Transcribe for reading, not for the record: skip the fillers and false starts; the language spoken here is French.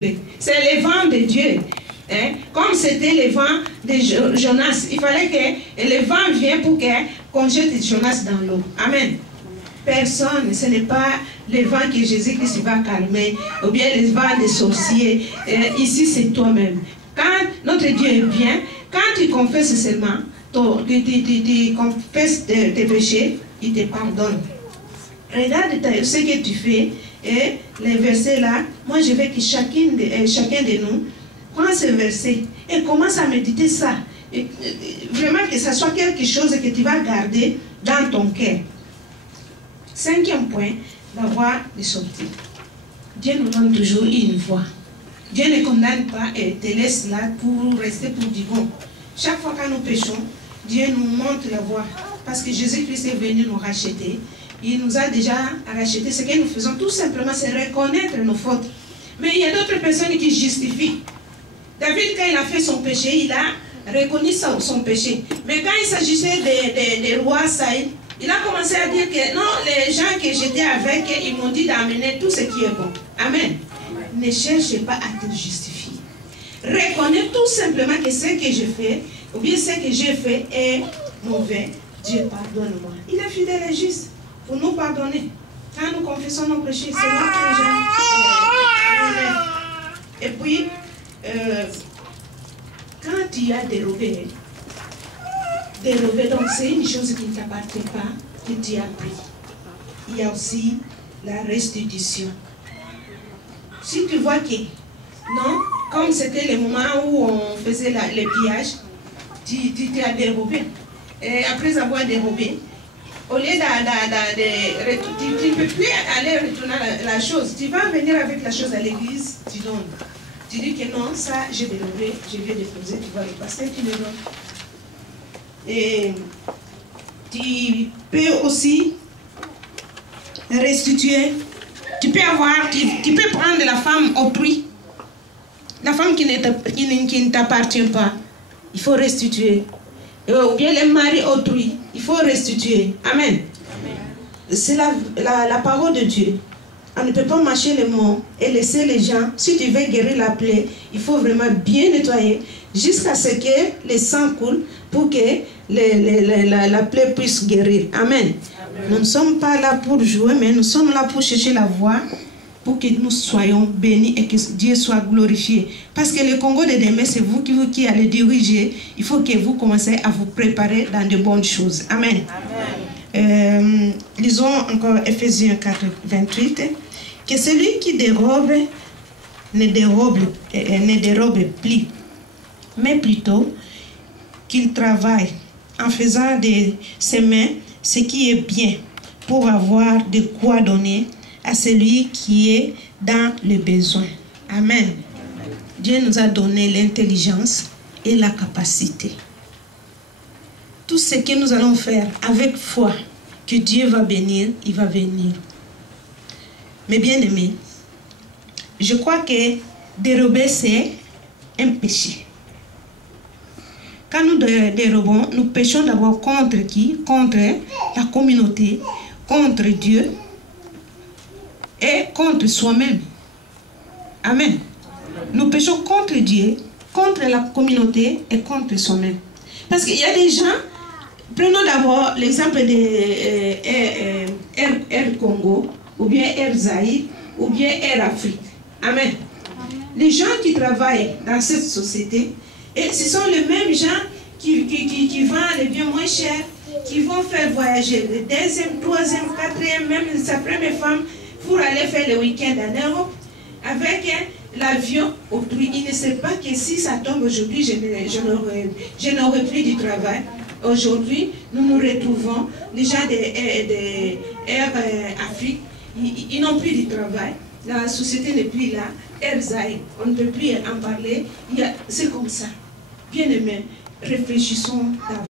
C'est le vent de Dieu. Hein? Comme c'était le vent de Jonas, il fallait que le vent vienne pour qu'on jette Jonas dans l'eau. Amen. Personne, ce n'est pas le vent que Jésus-Christ va calmer, ou bien le vent des sorciers. Ici, c'est toi-même. Quand notre Dieu est bien, quand tu confesses seulement, tu confesses tes péchés, il te pardonne. Regarde ce que tu fais. Et les versets là, moi je veux que chacun de nous prenne ce verset et commence à méditer ça. Et, vraiment que ça soit quelque chose que tu vas garder dans ton cœur. 5e point, la voie de sortie. Dieu nous donne toujours une voie. Dieu ne condamne pas et te laisse là pour rester pour du bon. Chaque fois que nous péchons, Dieu nous montre la voie. Parce que Jésus-Christ est venu nous racheter. Il nous a déjà racheté. Ce que nous faisons tout simplement, c'est reconnaître nos fautes. Mais il y a d'autres personnes qui justifient. David, quand il a fait son péché, il a reconnu son péché. Mais quand il s'agissait des rois Saïd, il a commencé à dire que non, les gens que j'étais avec, ils m'ont dit d'amener tout ce qui est bon. Amen. Ne cherchez pas à te justifier. Reconnais tout simplement que ce que je fais, ou bien ce que j'ai fait est mauvais. Dieu pardonne-moi. Il est fidèle et juste pour nous pardonner. Quand nous confessons nos péchés, c'est notre gens. Et puis, quand il y a dérobé, donc c'est une chose qui ne t'appartient pas, que tu as pris. Il y a aussi la restitution. Si tu vois que, non, comme c'était le moment où on faisait les pillages, tu as dérobé. Et après avoir dérobé, au lieu tu ne peux plus aller retourner la chose. Tu vas venir avec la chose à l'église, tu donnes. Tu dis que non, ça, j'ai dérobé, je vais déposer, tu vois le pasteur, tu le donnes. Et tu peux aussi restituer. Tu peux prendre la femme autrui, la femme qui ne t'appartient pas. Il faut restituer. Ou bien le mari autrui, il faut restituer. Amen. C'est la parole de Dieu. On ne peut pas mâcher les mots et laisser les gens. Si tu veux guérir la plaie, il faut vraiment bien nettoyer jusqu'à ce que le sang coule pour que la plaie puisse guérir. Amen. Nous ne sommes pas là pour jouer, mais nous sommes là pour chercher la voie pour que nous soyons bénis et que Dieu soit glorifié. Parce que le Congo de demain, c'est vous qui allez diriger. Il faut que vous commencez à vous préparer dans de bonnes choses. Amen. Amen. Lisons encore Ephésiens 4, 28. Que celui qui dérobe ne dérobe plus, mais plutôt qu'il travaille en faisant de ses mains ce qui est bien pour avoir de quoi donner à celui qui est dans le besoin. Amen. Dieu nous a donné l'intelligence et la capacité. Tout ce que nous allons faire avec foi, que Dieu va bénir, il va venir. Mais bien aimés, je crois que dérober, c'est un péché. Quand nous dérobons, nous péchons d'abord contre qui? Contre la communauté, contre Dieu et contre soi-même. Amen. Nous péchons contre Dieu, contre la communauté et contre soi-même. Parce qu'il y a des gens, prenons d'abord l'exemple de Air Congo, ou bien Air Zaïre, ou bien Air Afrique. Amen. Les gens qui travaillent dans cette société, et ce sont les mêmes gens qui vendent les biens moins chers, qui vont faire voyager le 2e, 3e, 4e, même sa première femme, pour aller faire le week-end en Europe, avec l'avion autrui. Il ne sait pas que si ça tombe aujourd'hui, je n'aurai plus du travail. Aujourd'hui, nous nous retrouvons, les gens de Air Afrique, ils n'ont plus de travail. La société n'est plus là. Air Zaïre, on ne peut plus en parler. C'est comme ça. Bien aimé, réfléchissons d'abord.